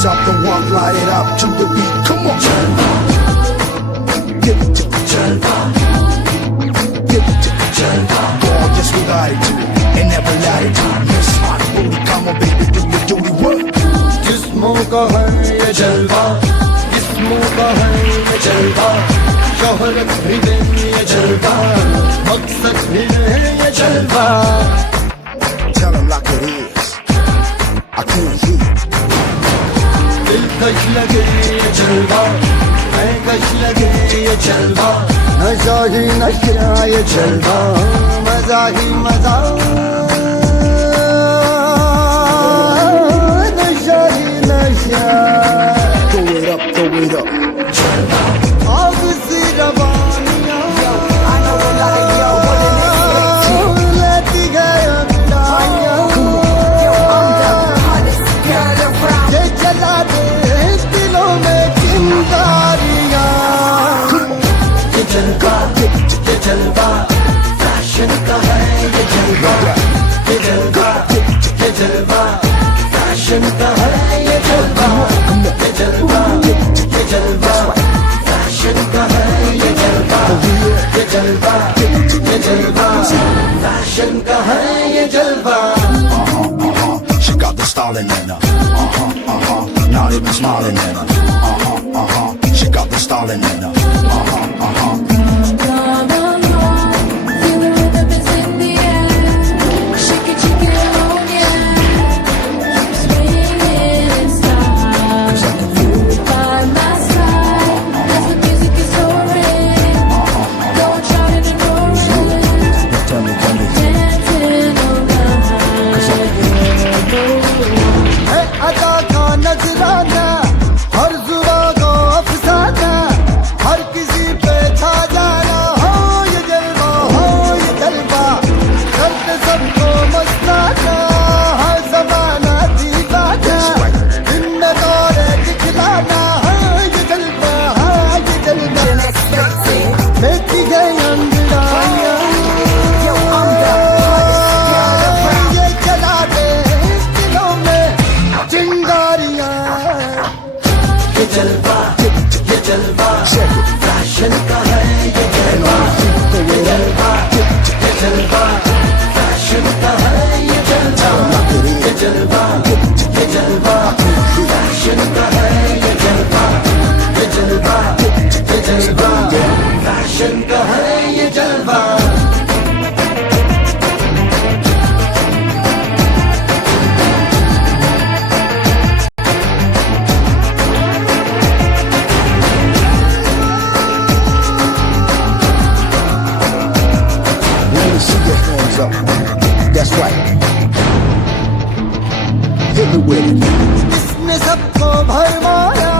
blaze up the one, light it up to the beat. Come on. Give it to me. Give it to me. Gorgeous with attitude and never latitude. Miss hot booty, come on baby, do your duty work. जिस्मों का है ये जलवा, जिस्मों का है ये जलवा, शोहरत भी दे ये जलवा, मकसद भी है ये जलवा. Tell them like it is. I can't hear. दिलकश लगे ये जलवा, महकश लगे ये जलवा, नशा ही नशा ये जलवा, मजा ही मजा, नशा ही नशा. Throw it up, throw it up. आग सी रवानियां, लेती गए अंगड़ाइयां, ये जला दे दिलों में चिंगारियां. ये जलवा, ये जलवा, फैशन का है ये जलवा, ये जलवा, ये जलवा, फैशन का है ये जलवा, ये जलवा, ये जलवा, फैशन का है ये जलवा, ये जलवा, ये जलवा, फैशन का है ये जलवा. She got the style in her. Not even smiling at her. She got the style in her. है अदा का नजराना, हर जुबा को अफसाना, हर किसी पे छा जाना. हो ये जलवा, हो ये जलवा, करते सबको मस्ताना, हर जमाना दीवाना, दिन में दौरे दिखलाना. हाँ ये जलवा, हाँ ये जलवा, लेती गई अंगड़ाइयां, ये जला दे दिलों में चिंगारियां. ये जलवा, ये जलवा, फैशन का है ये जलवा, ये जलवा, ये जलवा, फैशन का है ये जलवा, ये जलवा, ये जलवा, फैशन का है ये जलवा, ये जलवा, ये जलवा, फैशन का है ये जलवा. Let me see your hands up. That's right. Hit me with it. इसने सबको भरमाया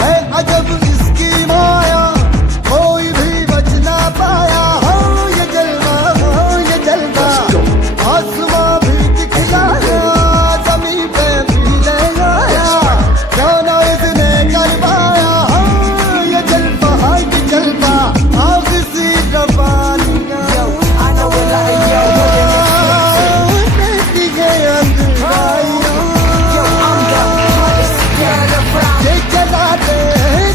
है, अजब इसकी माया, कोई भी बच ना पाया. हो ये जलवा, हो ये जलवा, आसमां भी दिखलाया, जमीन पे भी ले आया, जाना इसने कर पाया. हो ये जलवा, ये जलवा, आग सी रवानियां, लेती गई अंगड़ाइयां, ये जला दे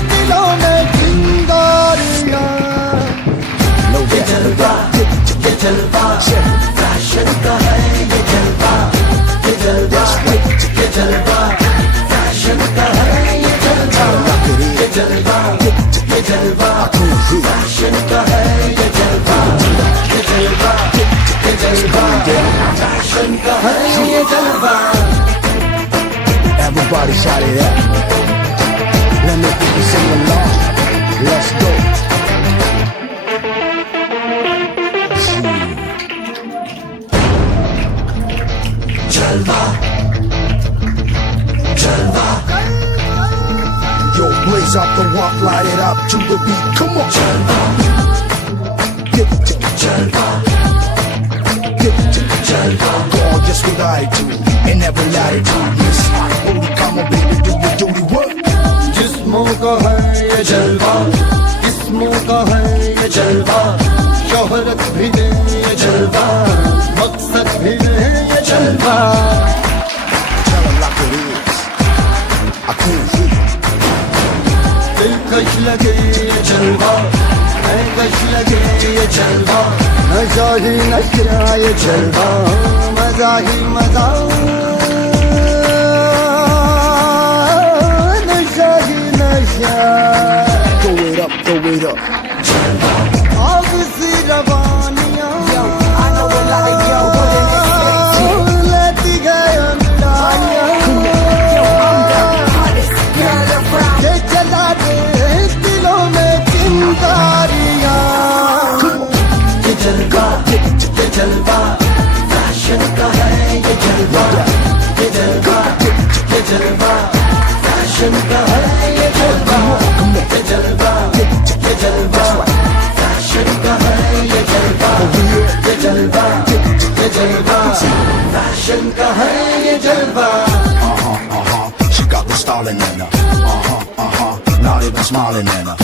दिलों में चिंगारियां. No ये doubt. जलवा, ये जलवा, फैशन का है ये जलवा, ये जलवा, ये जलवा, फैशन का है ये जलवा, ये जलवा, ये जलवा, फैशन का है ये जलवा, ये जलवा, ये जलवा, फैशन का है ये जलवा. Everybody shout it out. Let me hear you sing along. Let's go. जलवा, जलवा, Yo, blaze up the walk, light it up to the beat. Come on. Give it to me. Give it to me. Gorgeous with attitude and never latitude. Miss hot booty, come on baby, do your duty work. जिस्मों का है ये जलवा, जिस्मों का है ये जलवा, शोहरत भी दे ये जलवा, मकसद भी है ये जलवा. Tell them like it is. I जलवा नशा ही नशा ये जलवा मजा ही मजा नशा ही नशा throw it up जलवा आग सी रवानियां I know a lot of y'all wouldn't expect it लेती गए अंदानियां ये चला दे दिलों में चिंगारियां ये जलवा फैशन का है ये जलवा ये जलवा फैशन का है ये जलवा ये जलवा फैशन का है ये जलवा ये जलवा फैशन का है ये जलवा She got the stalling in her. Not even smiling in her.